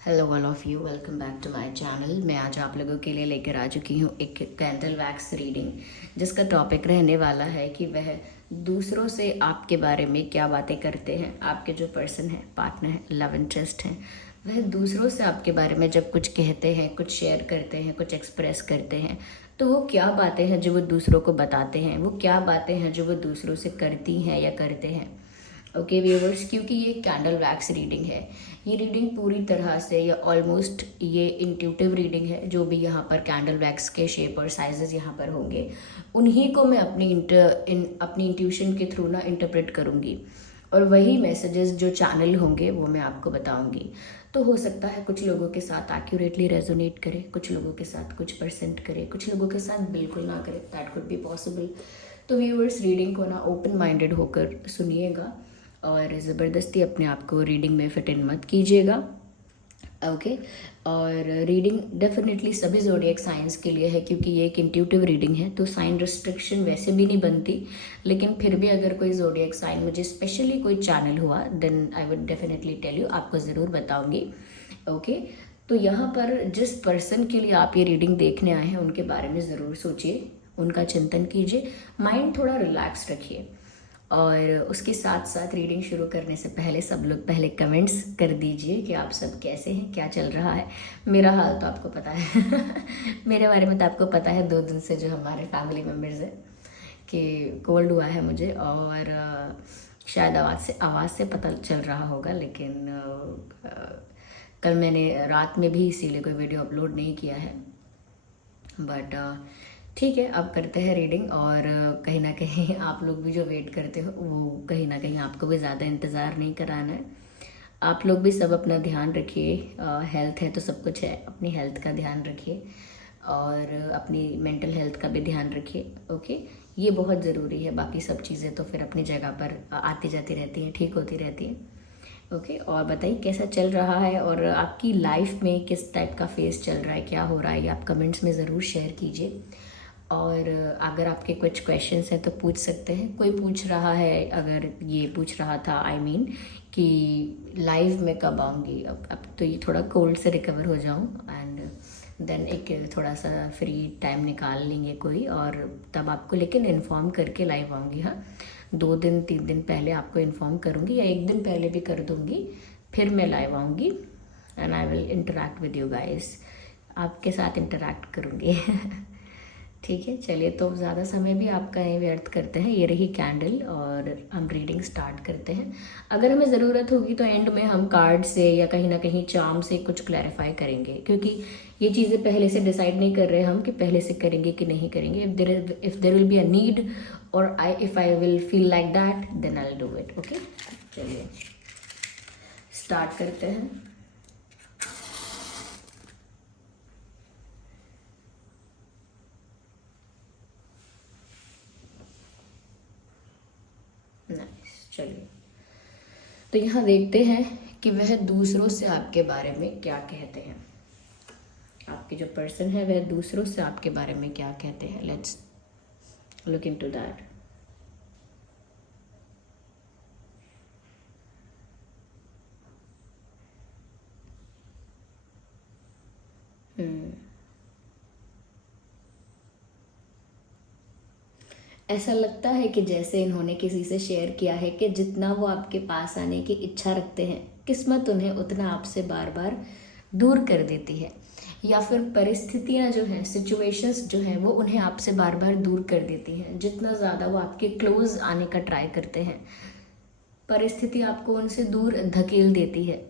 Hello all of you, welcome back to my channel. मैं आज आप लोगों के लिए लेकर आ चुकी हूँ एक कैंडल वैक्स रीडिंग, जिसका टॉपिक रहने वाला है कि वह दूसरों से आपके बारे में क्या बातें करते हैं। आपके जो पर्सन है, पार्टनर है, लव इंटरेस्ट हैं, वह दूसरों से आपके बारे में जब कुछ कहते हैं, कुछ शेयर करते हैं, कुछ एक्सप्रेस करते हैं, तो वो क्या बातें हैं जो वो दूसरों को बताते हैं, वो क्या बातें हैं जो वो दूसरों से करती हैं या करते हैं। ओके व्यूवर्स, क्योंकि ये कैंडल वैक्स रीडिंग है, ये रीडिंग पूरी तरह से या ऑलमोस्ट ये इंट्यूटिव रीडिंग है। जो भी यहाँ पर कैंडल वैक्स के शेप और साइजेस यहाँ पर होंगे, उन्हीं को मैं अपनी इंट्यूशन के थ्रू ना इंटरप्रेट करूँगी, और वही मैसेजेस जो चैनल होंगे वो मैं आपको बताऊँगी। तो हो सकता है कुछ लोगों के साथ एक्यूरेटली रेजोनेट करे, कुछ लोगों के साथ कुछ परसेंट करे, कुछ लोगों के साथ बिल्कुल ना करे। That could be possible. तो व्यूअर्स, रीडिंग को ना ओपन माइंडेड होकर सुनिएगा और ज़बरदस्ती अपने आप को रीडिंग में फिट इन मत कीजिएगा। ओके और रीडिंग डेफिनेटली सभी ज़ोडिएक साइंस के लिए है, क्योंकि ये एक इंट्यूटिव रीडिंग है, तो साइन रिस्ट्रिक्शन वैसे भी नहीं बनती। लेकिन फिर भी अगर कोई ज़ोडिएक साइन मुझे स्पेशली कोई चैनल हुआ, then I would definitely tell you, आपको ज़रूर बताऊंगी। ओके तो यहाँ पर जिस पर्सन के लिए आप ये रीडिंग देखने आए हैं, उनके बारे में ज़रूर सोचिए, उनका चिंतन कीजिए, माइंड थोड़ा रिलैक्स रखिए। और उसके साथ साथ रीडिंग शुरू करने से पहले सब लोग पहले कमेंट्स कर दीजिए कि आप सब कैसे हैं, क्या चल रहा है। मेरा हाल तो आपको पता है मेरे बारे में तो आपको पता है, 2 दिन से जो हमारे फैमिली मेम्बर्स हैं कि कोल्ड हुआ है मुझे, और शायद आवाज़ से पता चल रहा होगा। लेकिन कल मैंने रात में भी इसीलिए कोई वीडियो अपलोड नहीं किया है, बट ठीक है, अब करते हैं रीडिंग। और कहीं ना कहीं आप लोग भी जो वेट करते हो, वो कहीं ना कहीं आपको भी ज़्यादा इंतज़ार नहीं कराना है। आप लोग भी सब अपना ध्यान रखिए। हेल्थ है तो सब कुछ है, अपनी हेल्थ का ध्यान रखिए और अपनी मेंटल हेल्थ का भी ध्यान रखिए। ओके, ये बहुत ज़रूरी है। बाकी सब चीज़ें तो फिर अपनी जगह पर आती जाती रहती हैं, ठीक होती रहती हैं। ओके और बताइए कैसा चल रहा है, और आपकी लाइफ में किस टाइप का फेस चल रहा है, क्या हो रहा है, ये आप कमेंट्स में ज़रूर शेयर कीजिए। और अगर आपके कुछ क्वेश्चंस हैं तो पूछ सकते हैं। कोई पूछ रहा है, अगर ये पूछ रहा था कि लाइव में कब आऊँगी। अब तो ये थोड़ा कोल्ड से रिकवर हो जाऊँ, एंड देन एक थोड़ा सा फ्री टाइम निकाल लेंगे कोई, और तब आपको लेकिन इन्फॉर्म करके लाइव आऊँगी। हाँ, 2 दिन 3 दिन पहले आपको इन्फॉर्म करूँगी, या 1 दिन पहले भी कर दूँगी, फिर मैं लाइव आऊँगी and I will interact with you guys. आपके साथ इंटरेक्ट करूँगी ठीक है, चलिए, तो ज़्यादा समय भी आपका नहीं व्यर्थ करते हैं। ये रही कैंडल और हम रीडिंग स्टार्ट करते हैं। अगर हमें ज़रूरत होगी तो एंड में हम कार्ड से या कहीं ना कहीं चार्म से कुछ क्लैरिफाई करेंगे, क्योंकि ये चीज़ें पहले से डिसाइड नहीं कर रहे हम कि पहले से करेंगे कि नहीं करेंगे। If there will be a need or if I will feel like that, then I will do it. Okay, चलिए स्टार्ट करते हैं। नाइस, चलिए, तो यहाँ देखते हैं कि वह दूसरों से आपके बारे में क्या कहते हैं। आपके जो पर्सन है वह दूसरों से आपके बारे में क्या कहते हैं। Let's look into that. ऐसा लगता है कि जैसे इन्होंने किसी से शेयर किया है कि जितना वो आपके पास आने की इच्छा रखते हैं, किस्मत उन्हें उतना आपसे बार बार दूर कर देती है, या फिर परिस्थितियां जो हैं, सिचुएशंस जो हैं, वो उन्हें आपसे बार बार दूर कर देती हैं। जितना ज़्यादा वो आपके क्लोज आने का ट्राई करते हैं, परिस्थिति आपको उनसे दूर धकेल देती है।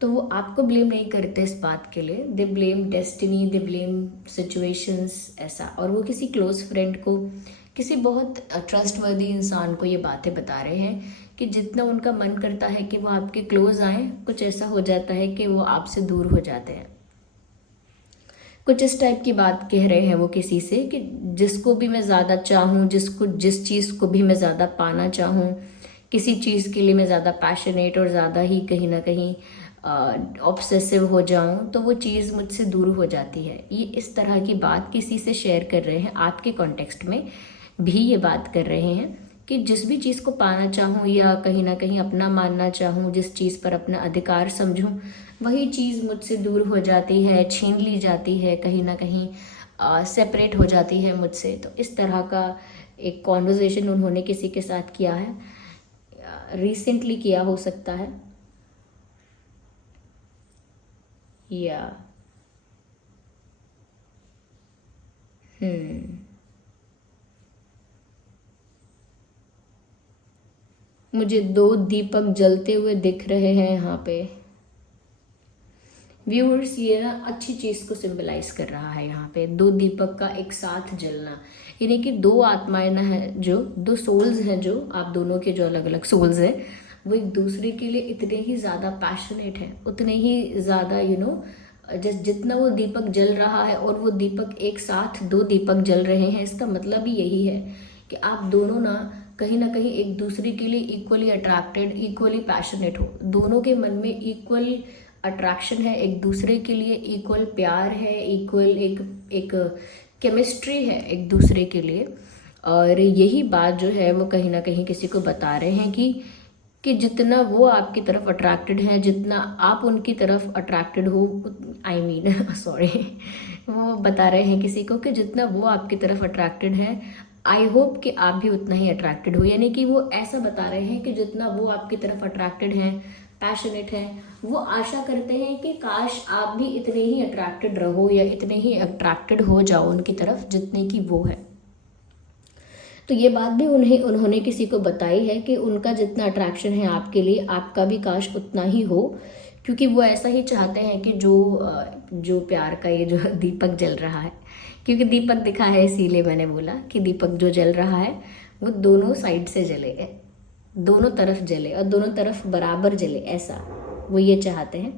तो वो आपको ब्लेम नहीं करते इस बात के लिए, they blame destiny, they blame situations, ऐसा। और वो किसी क्लोज फ्रेंड को, किसी बहुत ट्रस्टवर्दी इंसान को ये बातें बता रहे हैं कि जितना उनका मन करता है कि वो आपके क्लोज आए, कुछ ऐसा हो जाता है कि वो आपसे दूर हो जाते हैं। कुछ इस टाइप की बात कह रहे हैं वो किसी से कि जिसको भी मैं ज़्यादा चाहूँ, जिस चीज़ को भी मैं ज़्यादा पाना चाहूँ, किसी चीज़ के लिए मैं ज़्यादा पैशनेट और ज़्यादा ही कहीं ना कहीं ऑब्सेसिव हो जाऊं, तो वो चीज़ मुझसे दूर हो जाती है। ये इस तरह की बात किसी से शेयर कर रहे हैं, आपके कॉन्टेक्स्ट में भी ये बात कर रहे हैं कि जिस भी चीज़ को पाना चाहूँ या कहीं ना कहीं अपना मानना चाहूँ, जिस चीज़ पर अपना अधिकार समझूँ, वही चीज़ मुझसे दूर हो जाती है, छीन ली जाती है, कहीं ना कहीं सेपरेट हो जाती है मुझसे। तो इस तरह का एक कॉन्वर्जेशन उन्होंने किसी के साथ किया है, रिसेंटली किया हो सकता है। या मुझे 2 दीपक जलते हुए दिख रहे हैं यहाँ पे। व्यूअर्स, ये ना अच्छी चीज़ को सिंबलाइज कर रहा है यहाँ पे, 2 दीपक का एक साथ जलना, यानी कि 2 आत्माएं ना है, जो 2 सोल्स हैं, जो आप दोनों के जो अलग अलग सोल्स हैं, वो एक दूसरे के लिए इतने ही ज़्यादा पैशनेट हैं, उतने ही ज़्यादा जितना वो दीपक जल रहा है और वो दीपक एक साथ 2 दीपक जल रहे हैं, इसका मतलब ही यही है कि आप दोनों ना कहीं एक दूसरे के लिए इक्वली अट्रैक्टेड, इक्वली पैशनेट हो, दोनों के मन में इक्वल अट्रैक्शन है एक दूसरे के लिए, इक्वल प्यार है, इक्वल एक केमिस्ट्री है एक दूसरे के लिए। और यही बात जो है वो कहीं ना कहीं किसी को बता रहे हैं कि जितना वो आपकी तरफ अट्रैक्टेड है, जितना आप उनकी तरफ अट्रैक्टेड हो, आई मीन सॉरी, वो बता रहे हैं किसी को कि जितना वो आपकी तरफ अट्रैक्टेड है, आई होप कि आप भी उतना ही अट्रैक्टेड हो। यानी कि वो ऐसा बता रहे हैं कि जितना वो आपकी तरफ अट्रैक्टेड हैं, पैशनेट हैं, वो आशा करते हैं कि काश आप भी इतने ही अट्रैक्टेड रहो या इतने ही अट्रैक्टेड हो जाओ उनकी तरफ जितने की वो है। तो ये बात भी उन्होंने किसी को बताई है कि उनका जितना अट्रैक्शन है आपके लिए, आपका भी काश उतना ही हो, क्योंकि वो ऐसा ही चाहते हैं कि जो प्यार का ये जो दीपक जल रहा है, क्योंकि दीपक दिखा है इसीलिए मैंने बोला कि दीपक जो जल रहा है वो दोनों साइड से जले, दोनों तरफ जले और दोनों तरफ बराबर जले, ऐसा वो ये चाहते हैं।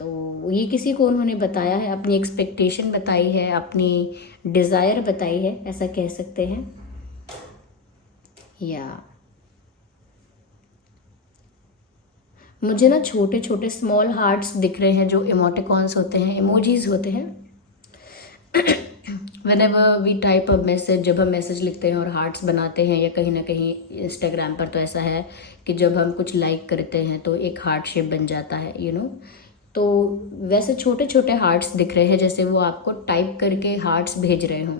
तो ये किसी को उन्होंने बताया है, अपनी एक्सपेक्टेशन बताई है, अपनी डिज़ायर बताई है, ऐसा कह सकते हैं। या मुझे ना छोटे छोटे स्मॉल हार्ट्स दिख रहे हैं, जो इमोटिकॉन्स होते हैं, इमोजीज होते हैं। Whenever we type a message, जब हम मैसेज लिखते हैं और हार्ट्स बनाते हैं, या कहीं ना कहीं इंस्टाग्राम पर तो ऐसा है कि जब हम कुछ लाइक करते हैं तो एक हार्ट शेप बन जाता है, तो वैसे छोटे छोटे हार्ट्स दिख रहे हैं, जैसे वो आपको टाइप करके हार्ट्स भेज रहे हों,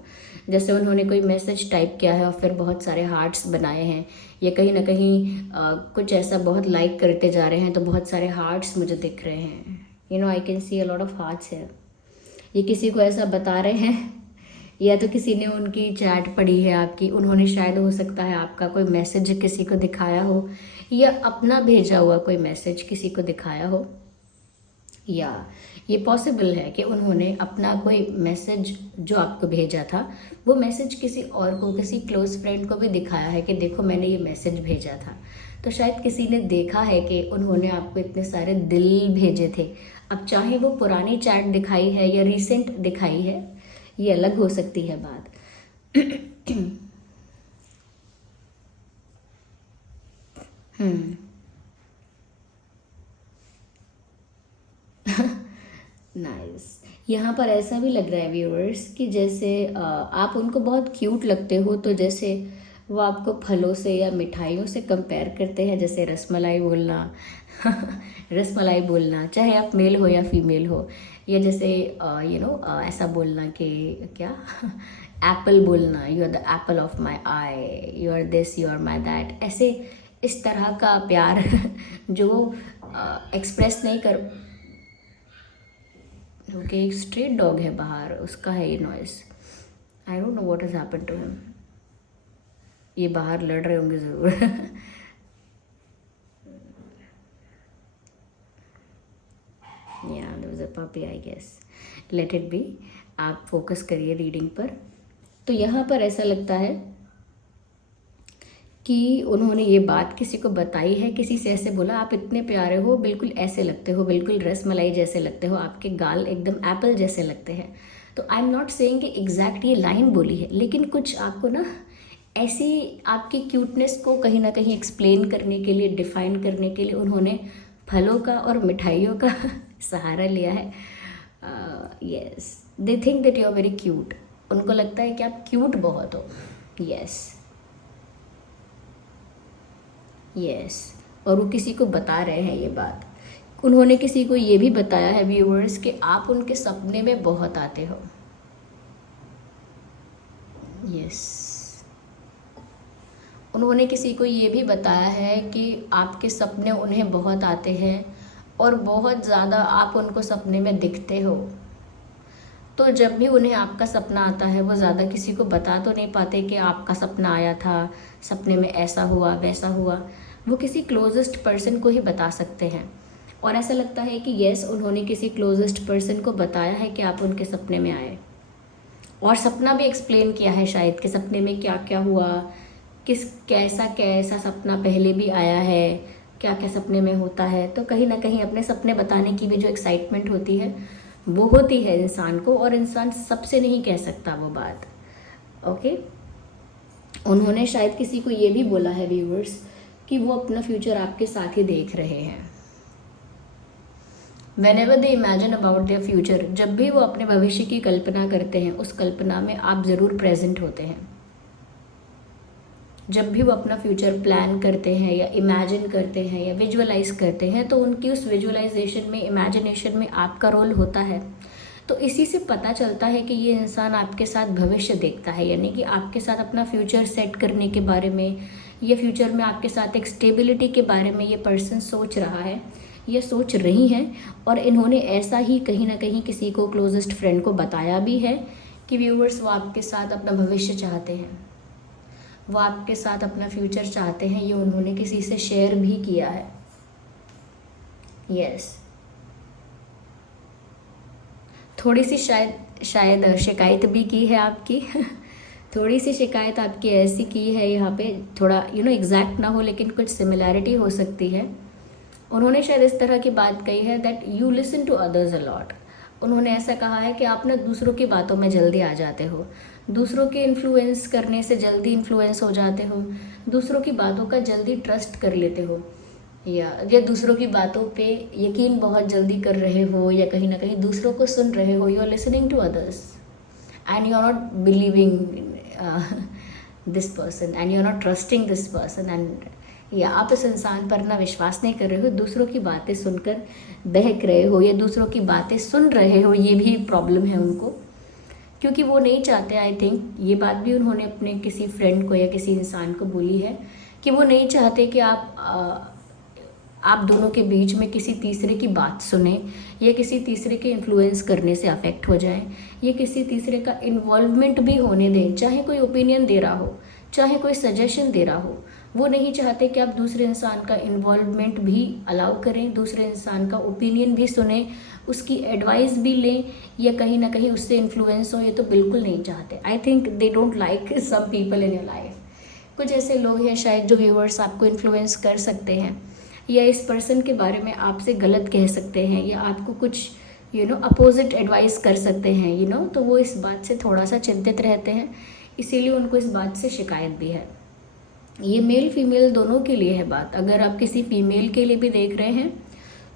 जैसे उन्होंने कोई मैसेज टाइप किया है और फिर बहुत सारे हार्ट्स बनाए हैं, या कहीं ना कहीं कुछ ऐसा बहुत लाइक करते जा रहे हैं तो बहुत सारे हार्ट्स मुझे दिख रहे हैं। I can see a lot of hearts है। ये किसी को ऐसा बता रहे हैं, या तो किसी ने उनकी चैट पढ़ी है आपकी, उन्होंने शायद हो सकता है आपका कोई मैसेज किसी को दिखाया हो, या अपना भेजा हुआ कोई मैसेज किसी को दिखाया हो, या ये पॉसिबल है कि उन्होंने अपना कोई मैसेज जो आपको भेजा था वो मैसेज किसी और को, किसी क्लोज फ्रेंड को भी दिखाया है कि देखो मैंने ये मैसेज भेजा था। तो शायद किसी ने देखा है कि उन्होंने आपको इतने सारे दिल भेजे थे। अब चाहे वो पुरानी चैट दिखाई है या रिसेंट दिखाई है, ये अलग हो सकती है बात। नाइस। यहाँ पर ऐसा भी लग रहा है व्यूअर्स कि जैसे आप उनको बहुत क्यूट लगते हो, तो जैसे वो आपको फलों से या मिठाइयों से कंपेयर करते हैं, जैसे रसमलाई बोलना रसमलाई बोलना, चाहे आप मेल हो या फीमेल हो, या जैसे ऐसा बोलना कि क्या एप्पल बोलना, you are the apple of my eye, you are this, you are my that, ऐसे इस तरह का प्यार जो एक्सप्रेस नहीं कर। ओके, एक स्ट्रीट डॉग है बाहर, उसका है ये noise. I don't know what has happened to him. ये बाहर लड़ रहे होंगे ज़रूर। या there was a puppy, I guess, let it be. आप फोकस करिए रीडिंग पर। तो यहाँ पर ऐसा लगता है कि उन्होंने ये बात किसी को बताई है, किसी से ऐसे बोला आप इतने प्यारे हो, बिल्कुल ऐसे लगते हो, बिल्कुल रसमलाई जैसे लगते हो, आपके गाल एकदम एप्पल जैसे लगते हैं। तो आई एम नॉट सेइंग कि एग्जैक्ट ये लाइन बोली है, लेकिन कुछ आपको ना ऐसी आपकी क्यूटनेस को कहीं ना कहीं एक्सप्लेन करने के लिए, डिफाइन करने के लिए उन्होंने फलों का और मिठाइयों का सहारा लिया है। Yes, they think that you are very cute. उनको लगता है कि आप क्यूट बहुत हो। यस, यस, और वो किसी को बता रहे हैं ये बात। उन्होंने किसी को ये भी बताया है व्यूअर्स कि आप उनके सपने में बहुत आते हो। यस, उन्होंने किसी को ये भी बताया है कि आपके सपने उन्हें बहुत आते हैं और बहुत ज़्यादा आप उनको सपने में दिखते हो। तो जब भी उन्हें आपका सपना आता है वो ज़्यादा किसी को बता तो नहीं पाते कि आपका सपना आया था, सपने में ऐसा हुआ वैसा हुआ। वो किसी क्लोजेस्ट पर्सन को ही बता सकते हैं। और ऐसा लगता है कि यस, उन्होंने किसी क्लोजेस्ट पर्सन को बताया है कि आप उनके सपने में आए, और सपना भी एक्सप्लेन किया है शायद कि सपने में क्या क्या हुआ, कैसा कैसा सपना पहले भी आया है, क्या क्या सपने में होता है। तो कहीं ना कहीं अपने सपने बताने की भी जो एक्साइटमेंट होती है वो होती है इंसान को, और इंसान सबसे नहीं कह सकता वो बात। ओके, उन्होंने शायद किसी को ये भी बोला है व्यूअर्स कि वो अपना फ्यूचर आपके साथ ही देख रहे हैं। Whenever they imagine about their future, जब भी वो अपने भविष्य की कल्पना करते हैं उस कल्पना में आप ज़रूर प्रेजेंट होते हैं। जब भी वो अपना फ्यूचर प्लान करते हैं या इमेजिन करते हैं या विजुअलाइज करते हैं तो उनकी उस विजुअलाइजेशन में, इमेजिनेशन में आपका रोल होता है। तो इसी से पता चलता है कि ये इंसान आपके साथ भविष्य देखता है, यानी कि आपके साथ अपना फ्यूचर सेट करने के बारे में, या फ्यूचर में आपके साथ एक स्टेबिलिटी के बारे में ये पर्सन सोच रहा है, ये सोच रही हैं। और इन्होंने ऐसा ही कहीं ना कहीं किसी को, क्लोजेस्ट फ्रेंड को बताया भी है कि व्यूअर्स वो आपके साथ अपना भविष्य चाहते हैं, वो आपके साथ अपना फ्यूचर चाहते हैं। ये उन्होंने किसी से शेयर भी किया है। यस, थोड़ी सी शायद शिकायत भी की है आपकी थोड़ी सी शिकायत आपकी ऐसी की है यहाँ पे, थोड़ा एग्जैक्ट ना हो लेकिन कुछ सिमिलैरिटी हो सकती है। उन्होंने शायद इस तरह की बात कही है that you listen to others a lot. उन्होंने ऐसा कहा है कि आप ना दूसरों की बातों में जल्दी आ जाते हो, दूसरों के इन्फ्लुएंस करने से जल्दी इन्फ्लुएंस हो जाते हो, दूसरों की बातों का जल्दी ट्रस्ट कर लेते हो, या दूसरों की बातों पे यकीन बहुत जल्दी कर रहे हो, या कहीं ना कहीं दूसरों को सुन रहे हो। You are listening to others and you are not believing this person and you are not trusting this person, and या आप इस इंसान पर ना विश्वास नहीं कर रहे हो, दूसरों की बातें सुनकर बहक रहे हो या दूसरों की बातें सुन रहे हो। ये भी प्रॉब्लम है उनको, क्योंकि वो नहीं चाहते, आई थिंक ये बात भी उन्होंने अपने किसी फ्रेंड को या किसी इंसान को बोली है कि वो नहीं चाहते कि आप दोनों के बीच में किसी तीसरे की बात सुने, या किसी तीसरे के इन्फ्लुएंस करने से अफेक्ट हो जाए, या किसी तीसरे का इन्वॉल्वमेंट भी होने दें, चाहे कोई ओपिनियन दे रहा हो, चाहे कोई सजेशन दे रहा हो। वो नहीं चाहते कि आप दूसरे इंसान का इन्वॉल्वमेंट भी अलाउ करें, दूसरे इंसान का ओपिनियन भी सुने, उसकी एडवाइस भी लें, या कहीं ना कहीं उससे इन्फ्लुएंस हो। ये तो बिल्कुल नहीं चाहते। I think they don't like some people in your life. कुछ ऐसे लोग हैं शायद जो व्यूअर्स आपको इन्फ्लुएंस कर सकते हैं, या इस पर्सन के बारे में आपसे गलत कह सकते हैं, या आपको कुछ अपोजिट एडवाइस कर सकते हैं तो वो इस बात से थोड़ा सा चिंतित रहते हैं, इसीलिए उनको इस बात से शिकायत भी है। ये मेल फीमेल दोनों के लिए है बात। अगर आप किसी फीमेल के लिए भी देख रहे हैं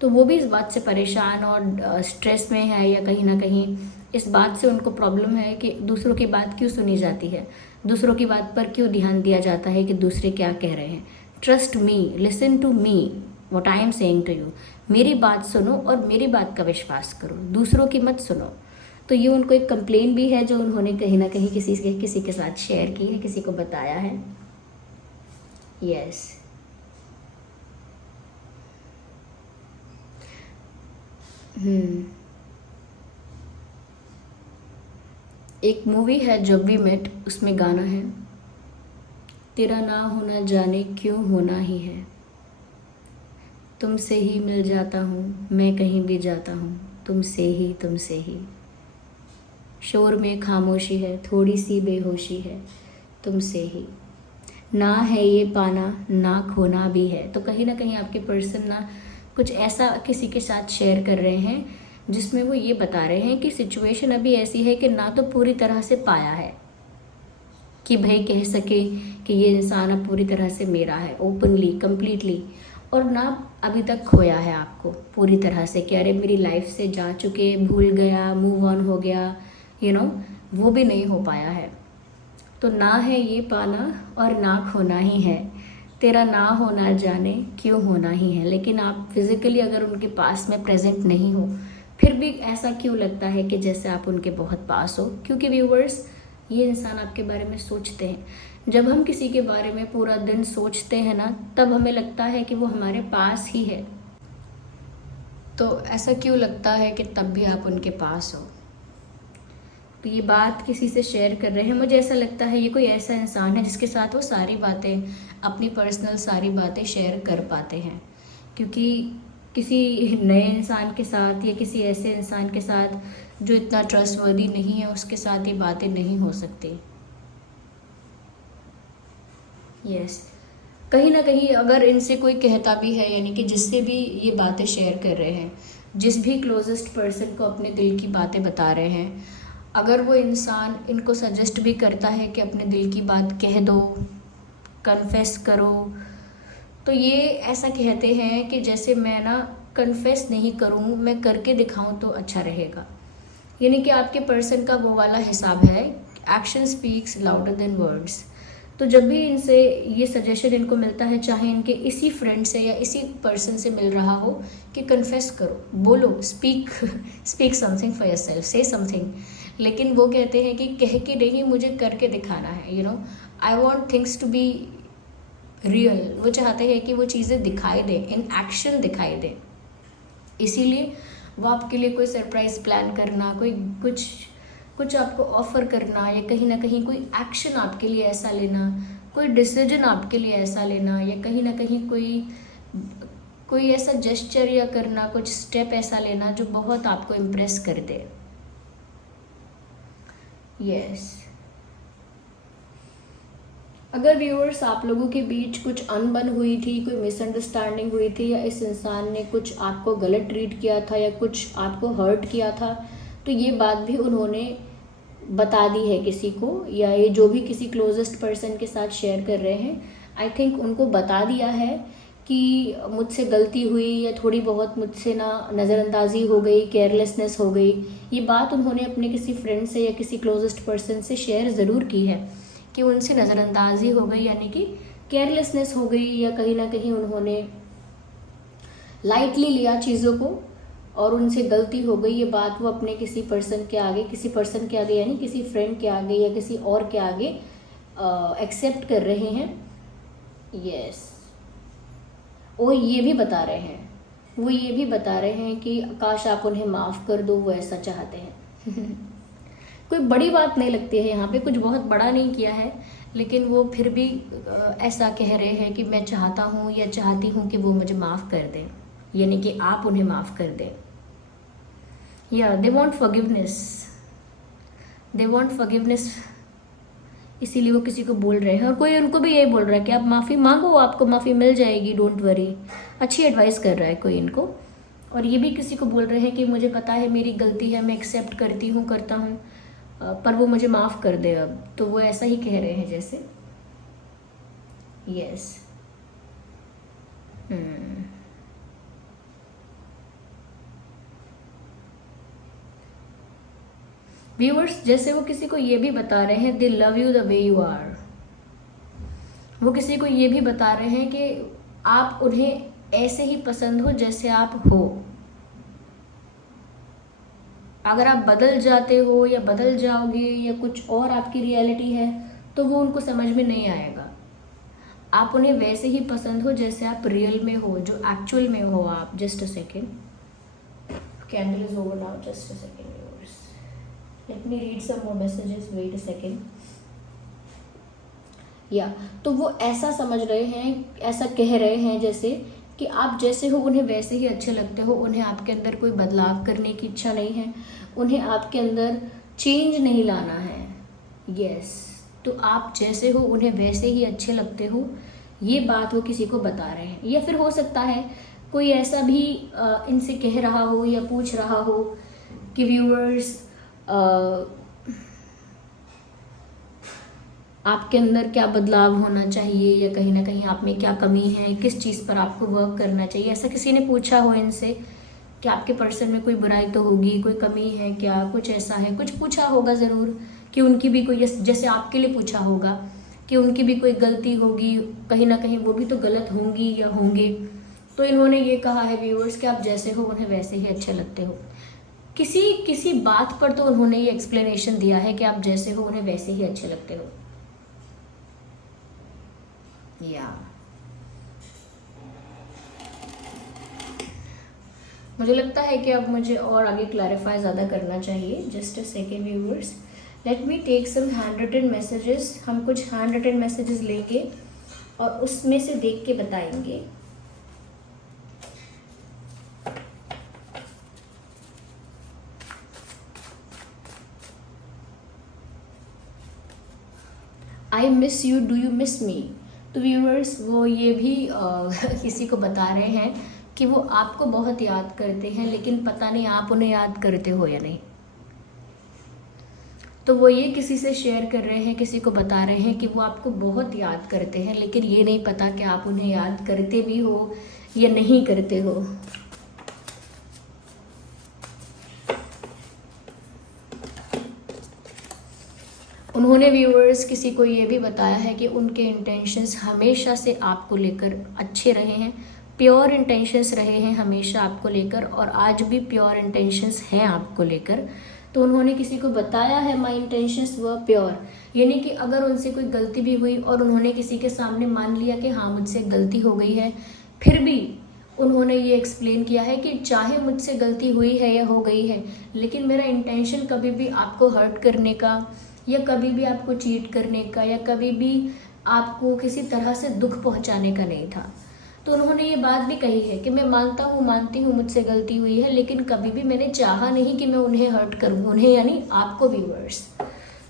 तो वो भी इस बात से परेशान और स्ट्रेस में है, या कहीं ना कहीं इस बात से उनको प्रॉब्लम है कि दूसरों की बात क्यों सुनी जाती है, दूसरों की बात पर क्यों ध्यान दिया जाता है कि दूसरे क्या कह रहे हैं। Trust me, listen to me, what I am saying to you. मेरी बात सुनो और मेरी बात का विश्वास करो, दूसरों की मत सुनो। तो ये उनको एक कंप्लेन भी है जो उन्होंने कहीं ना कहीं किसी के साथ शेयर की है, किसी को बताया है। यस, एक मूवी है जब वी मेट, उसमें गाना है, तेरा ना होना जाने क्यों होना ही है, तुमसे ही मिल जाता हूँ मैं कहीं भी जाता हूँ, तुमसे ही तुमसे ही। शोर में खामोशी है, थोड़ी सी बेहोशी है, तुमसे ही। ना है ये पाना ना खोना भी है। तो कहीं ना कहीं आपके पर्सन ना कुछ ऐसा किसी के साथ शेयर कर रहे हैं जिसमें वो ये बता रहे हैं कि सिचुएशन अभी ऐसी है कि ना तो पूरी तरह से पाया है कि भाई कह सके कि ये इंसान अब पूरी तरह से मेरा है ओपनली कंप्लीटली, और ना अभी तक खोया है आपको पूरी तरह से कि अरे मेरी लाइफ से जा चुके, भूल गया, मूव ऑन हो गया, वो भी नहीं हो पाया है। तो ना है ये पाना और ना खोना ही है, तेरा ना होना जाने क्यों होना ही है। लेकिन आप फिजिकली अगर उनके पास में प्रेजेंट नहीं हो, फिर भी ऐसा क्यों लगता है कि जैसे आप उनके बहुत पास हो? क्योंकि व्यूवर्स, ये इंसान आपके बारे में सोचते हैं। जब हम किसी के बारे में पूरा दिन सोचते हैं ना, तब हमें लगता है कि वो हमारे पास ही है। तो ऐसा क्यों लगता है कि तब भी आप उनके पास हो? तो ये बात किसी से शेयर कर रहे हैं, मुझे ऐसा लगता है ये कोई ऐसा इंसान है जिसके साथ वो सारी बातें, अपनी पर्सनल सारी बातें शेयर कर पाते हैं। क्योंकि किसी नए इंसान के साथ या किसी ऐसे इंसान के साथ जो इतना ट्रस्टवर्दी नहीं है, उसके साथ ये बातें नहीं हो सकती। यस, कहीं ना कहीं अगर इनसे कोई कहता भी है, यानी कि जिससे भी ये बातें शेयर कर रहे हैं, जिस भी क्लोजेस्ट पर्सन को अपने दिल की बातें बता रहे हैं, अगर वो इंसान इनको सजेस्ट भी करता है कि अपने दिल की बात कह दो, कन्फेस करो, तो ये ऐसा कहते हैं कि जैसे मैं ना कन्फेस नहीं करूँ, मैं करके दिखाऊं तो अच्छा रहेगा। यानी कि आपके पर्सन का वो वाला हिसाब है, action speaks louder than words. तो जब भी इनसे ये सजेशन इनको मिलता है, चाहे इनके इसी फ्रेंड से या इसी पर्सन से मिल रहा हो, कि कन्फेस करो, बोलो, स्पीक समथिंग फॉर योरसेल्फ, से समथिंग, लेकिन वो कहते हैं कि कह के नहीं, मुझे करके दिखाना है। I want things to be real. वो चाहते हैं कि वो चीज़ें दिखाई दें, इन एक्शन दिखाई दें। इसीलिए वो आपके लिए कोई सरप्राइज प्लान करना, कोई कुछ आपको ऑफर करना, या कहीं ना कहीं कोई एक्शन आपके लिए ऐसा लेना, कोई डिसीजन आपके लिए ऐसा लेना, या कहीं ना कहीं कोई ऐसा जेस्चर या करना, कुछ स्टेप ऐसा लेना जो बहुत आपको इम्प्रेस कर दे। यस, अगर व्यूअर्स आप लोगों के बीच कुछ अनबन हुई थी, कोई मिसअंडरस्टैंडिंग हुई थी, या इस इंसान ने कुछ आपको गलत ट्रीट किया था या कुछ आपको हर्ट किया था, तो ये बात भी उन्होंने बता दी है किसी को, या ये जो भी किसी क्लोजेस्ट पर्सन के साथ शेयर कर रहे हैं, आई थिंक उनको बता दिया है कि मुझसे गलती हुई, या थोड़ी बहुत मुझसे ना नज़रअंदाजी हो गई, केयरलेसनेस हो गई। ये बात उन्होंने अपने किसी फ्रेंड से या किसी क्लोजेस्ट पर्सन से शेयर ज़रूर की है कि उनसे नज़रअंदाजी हो गई, यानी कि केयरलेसनेस हो गई, या कहीं ना कहीं उन्होंने लाइटली लिया चीज़ों को और उनसे गलती हो गई। ये बात वो अपने किसी पर्सन के आगे यानी किसी फ्रेंड के आगे या किसी और के आगे एक्सेप्ट कर रहे हैं। यस, वो ये भी बता रहे हैं कि काश आप उन्हें माफ़ कर दो, वो ऐसा चाहते हैं। कोई बड़ी बात नहीं लगती है यहाँ पे, कुछ बहुत बड़ा नहीं किया है, लेकिन वो फिर भी ऐसा कह रहे हैं कि मैं चाहता हूँ या चाहती हूँ कि वो मुझे माफ़ कर दें, यानी कि आप उन्हें माफ़ कर दें। या दे वॉन्ट फॉरगिवनेस, इसीलिए वो किसी को बोल रहे हैं, और कोई उनको भी यही बोल रहा है कि आप माफ़ी मांगो, आपको माफ़ी मिल जाएगी, डोंट वरी। अच्छी एडवाइस कर रहा है कोई इनको। और ये भी किसी को बोल रहे हैं कि मुझे पता है मेरी गलती है, मैं एक्सेप्ट करता हूँ, पर वो मुझे माफ़ कर दे अब। तो वो ऐसा ही कह रहे हैं जैसे। यस, व्यूअर्स, जैसे वो किसी को ये भी बता रहे हैं they love you the way you are. वो किसी को ये भी बता रहे हैं कि आप उन्हें ऐसे ही पसंद हो जैसे आप हो। अगर आप बदल जाते हो या बदल जाओगे या कुछ और आपकी रियलिटी है, तो वो उनको समझ में नहीं आएगा। आप उन्हें वैसे ही पसंद हो जैसे आप रियल में हो, जो एक्चुअल में हो आप। Just a second, candle is over now, just a second viewers, let me read some more messages, wait a second. या तो वो ऐसा समझ रहे हैं, ऐसा कह रहे हैं जैसे कि आप जैसे हो उन्हें वैसे ही अच्छे लगते हो, उन्हें आपके अंदर कोई बदलाव करने की इच्छा नहीं है, उन्हें आपके अंदर चेंज नहीं लाना है। यस, तो आप जैसे हो उन्हें वैसे ही अच्छे लगते हो, ये बात वो किसी को बता रहे हैं। या फिर हो सकता है कोई ऐसा भी इनसे कह रहा हो या पूछ रहा हो कि व्यूअर्स, आपके अंदर क्या बदलाव होना चाहिए, या कहीं ना कहीं आप में क्या कमी है, किस चीज़ पर आपको वर्क करना चाहिए। ऐसा किसी ने पूछा हो इनसे कि आपके पर्सन में कोई बुराई तो होगी, कोई कमी है क्या, कुछ ऐसा है, कुछ पूछा होगा ज़रूर कि उनकी भी कोई, जैसे आपके लिए पूछा होगा कि उनकी भी कोई गलती होगी, कहीं ना कहीं वो भी तो गलत होंगी या होंगे। तो इन्होंने ये कहा है व्यूअर्स कि आप जैसे हो उन्हें वैसे ही अच्छे लगते हो। किसी किसी बात पर तो उन्होंने ये एक्सप्लेनेशन दिया है कि आप जैसे हो उन्हें वैसे ही अच्छे लगते हो। या मुझे लगता है कि अब मुझे और आगे क्लैरिफाई ज़्यादा करना चाहिए। Just a second viewers, let me take some hand written messages. हम कुछ हैंड रिटन मैसेजेस लेंगे और उसमें से देख के बताएंगे। I miss you, do you miss मी। तो व्यूअर्स वो ये भी किसी को बता रहे हैं कि वो आपको बहुत याद करते हैं, लेकिन पता नहीं आप उन्हें याद करते हो या नहीं। तो वो ये किसी से शेयर कर रहे हैं, किसी को बता रहे हैं कि वो आपको बहुत याद करते हैं, लेकिन ये नहीं पता कि आप उन्हें याद करते भी हो या नहीं करते हो। उन्होंने व्यूअर्स किसी को ये भी बताया है कि उनके इंटेंशंस हमेशा से आपको लेकर अच्छे रहे हैं, प्योर इंटेंशंस रहे हैं हमेशा आपको लेकर, और आज भी प्योर इंटेंशंस हैं आपको लेकर। तो उन्होंने किसी को बताया है माई इंटेंशंस वर प्योर, यानी कि अगर उनसे कोई गलती भी हुई और उन्होंने किसी के सामने मान लिया कि हाँ मुझसे गलती हो गई है, फिर भी उन्होंने ये एक्सप्लेन किया है कि चाहे मुझसे गलती हुई है या हो गई है, लेकिन मेरा इंटेंशन कभी भी आपको हर्ट करने का या कभी भी आपको चीट करने का या कभी भी आपको किसी तरह से दुख पहुंचाने का नहीं था। तो उन्होंने ये बात भी कही है कि मैं मानती हूँ मुझसे गलती हुई है, लेकिन कभी भी मैंने चाहा नहीं कि मैं उन्हें हर्ट करूँ, उन्हें यानी आपको व्यूअर्स।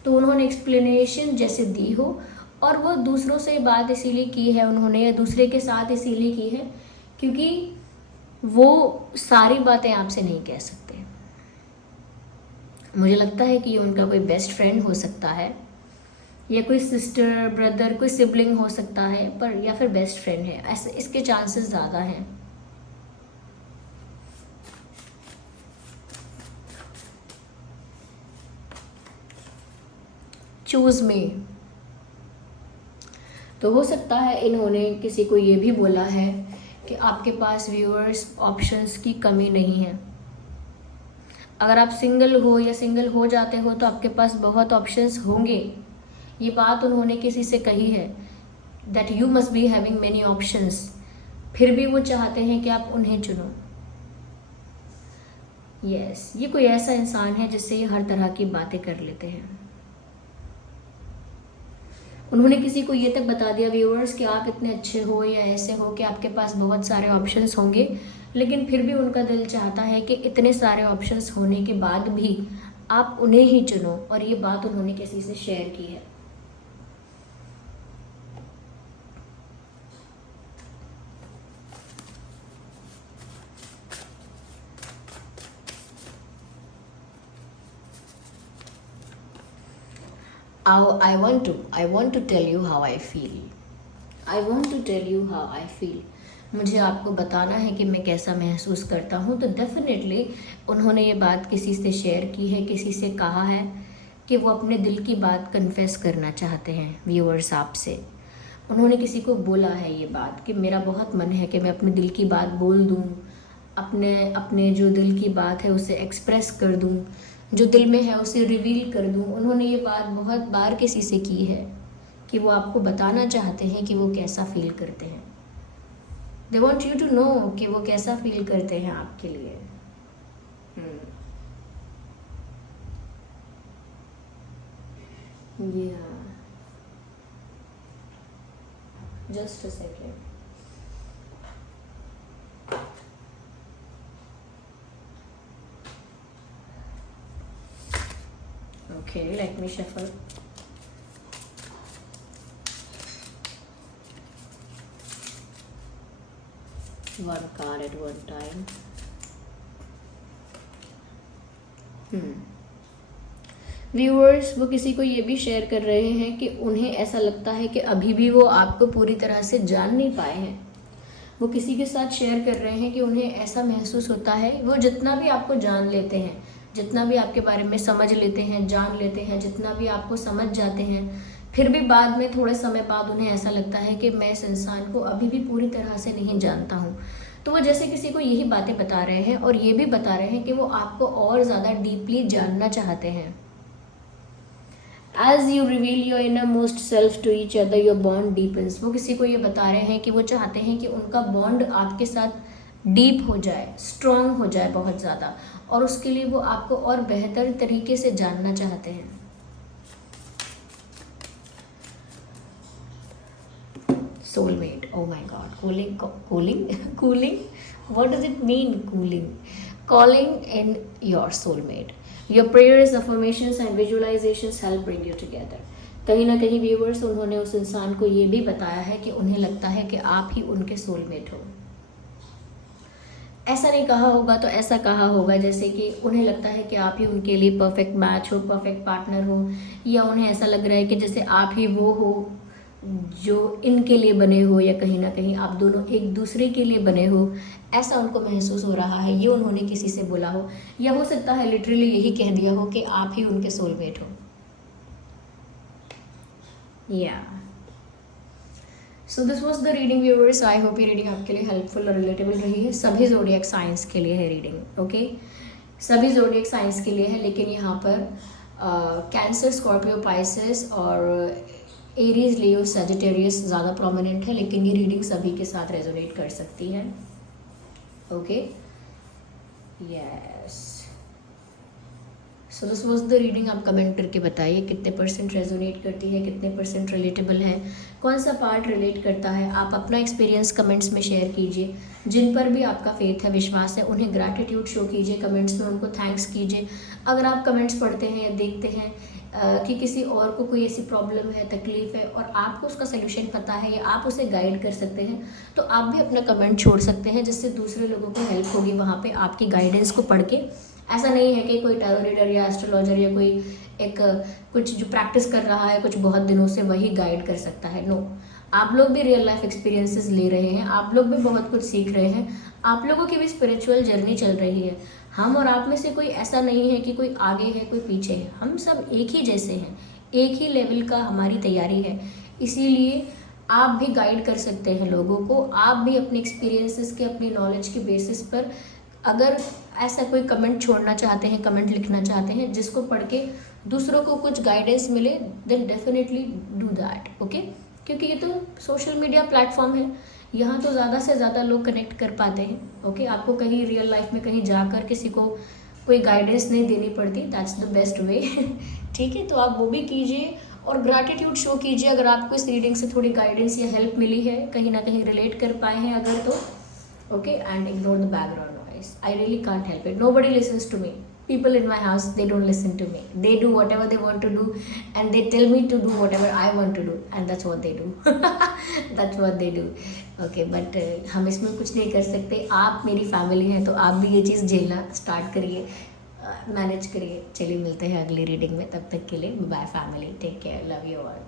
तो उन्होंने एक्सप्लेनेशन जैसे दी हो, और वो दूसरों से बात इसीलिए की है उन्होंने, या दूसरे के साथ इसीलिए की है क्योंकि वो सारी बातें आपसे नहीं कह सकते। मुझे लगता है कि ये उनका कोई बेस्ट फ्रेंड हो सकता है, या कोई सिस्टर ब्रदर कोई सिबलिंग हो सकता है, पर या फिर बेस्ट फ्रेंड है, ऐसे इसके चांसेस ज़्यादा हैं। चूज में तो हो सकता है इन्होंने किसी को ये भी बोला है कि आपके पास व्यूअर्स ऑप्शंस की कमी नहीं है। अगर आप सिंगल हो या सिंगल हो जाते हो तो आपके पास बहुत ऑप्शंस होंगे। ये बात उन्होंने किसी से कही है, that you must be having many options. फिर भी वो चाहते हैं कि आप उन्हें चुनो। यस, ये कोई ऐसा इंसान है जिससे ये हर तरह की बातें कर लेते हैं। उन्होंने किसी को ये तक बता दिया व्यूअर्स कि आप इतने अच्छे हो या ऐसे हो कि आपके पास बहुत सारे ऑप्शंस होंगे, लेकिन फिर भी उनका दिल चाहता है कि इतने सारे ऑप्शंस होने के बाद भी आप उन्हें ही चुनो। और ये बात उन्होंने किसी से शेयर की है। I want to tell you how I feel. I want to tell you how I feel. मुझे आपको बताना है कि मैं कैसा महसूस करता हूँ। तो डेफिनेटली उन्होंने ये बात किसी से शेयर की है, किसी से कहा है कि वो अपने दिल की बात कन्फेस करना चाहते हैं व्यूअर्स आपसे। उन्होंने किसी को बोला है ये बात कि मेरा बहुत मन है कि मैं अपने दिल की बात बोल दूँ, अपने जो दिल की बात है उसे एक्सप्रेस कर दूँ, जो दिल में है उसे रिवील कर दूँ। उन्होंने ये बात बहुत बार किसी से की है कि वो आपको बताना चाहते हैं कि वो कैसा फील करते हैं। They want you to know कि वो कैसा फील करते हैं आपके लिए। Just a second. Okay, let me shuffle. One card at one time. Viewers वो किसी को ये भी शेयर कर रहे हैं कि उन्हें ऐसा लगता है कि अभी भी वो आपको पूरी तरह से जान नहीं पाए हैं। वो किसी के साथ शेयर कर रहे हैं कि उन्हें ऐसा महसूस होता है, वो जितना भी आपको जान लेते हैं, जितना भी आपके बारे में समझ लेते हैं, जान लेते हैं, जितना भी आपको समझ जाते हैं, फिर भी बाद में थोड़े समय बाद उन्हें ऐसा लगता है कि मैं इस इंसान को अभी भी पूरी तरह से नहीं जानता हूँ। तो वो जैसे किसी को यही बातें बता रहे हैं और ये भी बता रहे हैं कि वो आपको और ज़्यादा डीपली जानना चाहते हैं। As you reveal your innermost self to each other, your bond deepens. वो किसी को ये बता रहे हैं कि वो चाहते हैं कि उनका बॉन्ड आपके साथ डीप हो जाए, स्ट्रॉन्ग हो जाए बहुत ज़्यादा, और उसके लिए वो आपको और बेहतर तरीके से जानना चाहते हैं। Soulmate, oh my god, cooling, what does it mean, calling in your soulmate. Your prayers, affirmations and visualizations help bring you together. कहीं ना कहीं व्यूअर्स, उन्होंने उस इंसान को ये भी बताया है कि उन्हें लगता है कि आप ही उनके सोलमेट हो। ऐसा नहीं कहा होगा तो ऐसा कहा होगा जैसे कि उन्हें लगता है कि आप ही उनके लिए परफेक्ट मैच हो, परफेक्ट पार्टनर हो, या उन्हें ऐसा लग रहा है कि जैसे आप ही वो हो जो इनके लिए बने हो, या कहीं ना कहीं आप दोनों एक दूसरे के लिए बने हो, ऐसा उनको महसूस हो रहा है। ये उन्होंने किसी से बोला हो, या हो सकता है लिटरली यही कह दिया हो कि आप ही उनके सोलमेट हो। या so this was the reading viewers. I hope ये रीडिंग आपके लिए हेल्पफुल और रिलेटेबल रही है। सभी ज़ोडिएक साइंस के लिए है रीडिंग, ओके, सभी ज़ोडिएक साइंस के लिए है, लेकिन यहाँ पर कैंसर, स्कॉर्पियो, पाइसेस और एरीज, लियो, सजिटेरियस ज़्यादा प्रोमिनेंट है, लेकिन ये रीडिंग सभी के साथ रेजोनेट कर सकती है। Okay, yes, so this was the reading. आप कमेंट करके बताइए कितने % रेजोनेट करती है, कितने % रिलेटेबल है, कौन सा पार्ट रिलेट करता है। आप अपना एक्सपीरियंस कमेंट्स में शेयर कीजिए। जिन पर भी आपका फेथ है, विश्वास है, उन्हें ग्रैटिट्यूड शो कीजिए कमेंट्स में, उनको थैंक्स कीजिए। अगर आप कमेंट्स पढ़ते हैं या देखते हैं कि किसी और को कोई ऐसी प्रॉब्लम है, तकलीफ है, और आपको उसका सलूशन पता है या आप उसे गाइड कर सकते हैं, तो आप भी अपना कमेंट छोड़ सकते हैं, जिससे दूसरे लोगों को हेल्प होगी वहाँ पे आपकी गाइडेंस को पढ़ के। ऐसा नहीं है कि कोई टैरो रीडर या एस्ट्रोलॉजर या कोई एक कुछ जो प्रैक्टिस कर रहा है कुछ बहुत दिनों से, वही गाइड कर सकता है। नो, आप लोग भी रियल लाइफ एक्सपीरियंसेस ले रहे हैं, आप लोग भी बहुत कुछ सीख रहे हैं, आप लोगों की भी स्पिरिचुअल जर्नी चल रही है। हम और आप में से कोई ऐसा नहीं है कि कोई आगे है कोई पीछे है, हम सब एक ही जैसे हैं, एक ही लेवल का हमारी तैयारी है। इसीलिए आप भी गाइड कर सकते हैं लोगों को। आप भी अपने एक्सपीरियंसेस के, अपनी नॉलेज के बेसिस पर अगर ऐसा कोई कमेंट छोड़ना चाहते हैं, कमेंट लिखना चाहते हैं जिसको पढ़ के दूसरों को कुछ गाइडेंस मिले, then definitely do that, okay. क्योंकि ये तो सोशल मीडिया प्लेटफॉर्म है, यहाँ तो ज़्यादा से ज़्यादा लोग कनेक्ट कर पाते हैं, ओके। आपको कहीं रियल लाइफ में कहीं जाकर किसी को कोई गाइडेंस नहीं देनी पड़ती, दैट्स द बेस्ट वे। ठीक है, तो आप वो भी कीजिए और ग्रैटिट्यूड शो कीजिए अगर आपको इस रीडिंग से थोड़ी गाइडेंस या हेल्प मिली है, कहीं ना कहीं रिलेट कर पाए हैं अगर तो, okay. And ignore the background noise, I really can't help it, nobody listens to me, people in my house, they don't listen to me, they do whatever they want to do and they tell me to do whatever I want to do, and that's what they do. That's what they do, okay, but हम इसमें कुछ नहीं कर सकते। आप मेरी family हैं तो आप भी ये चीज़ झेलना स्टार्ट करिए, मैनेज करिए। चलिए मिलते हैं अगली रीडिंग में, तब तक के लिए bye family, take care, love you all.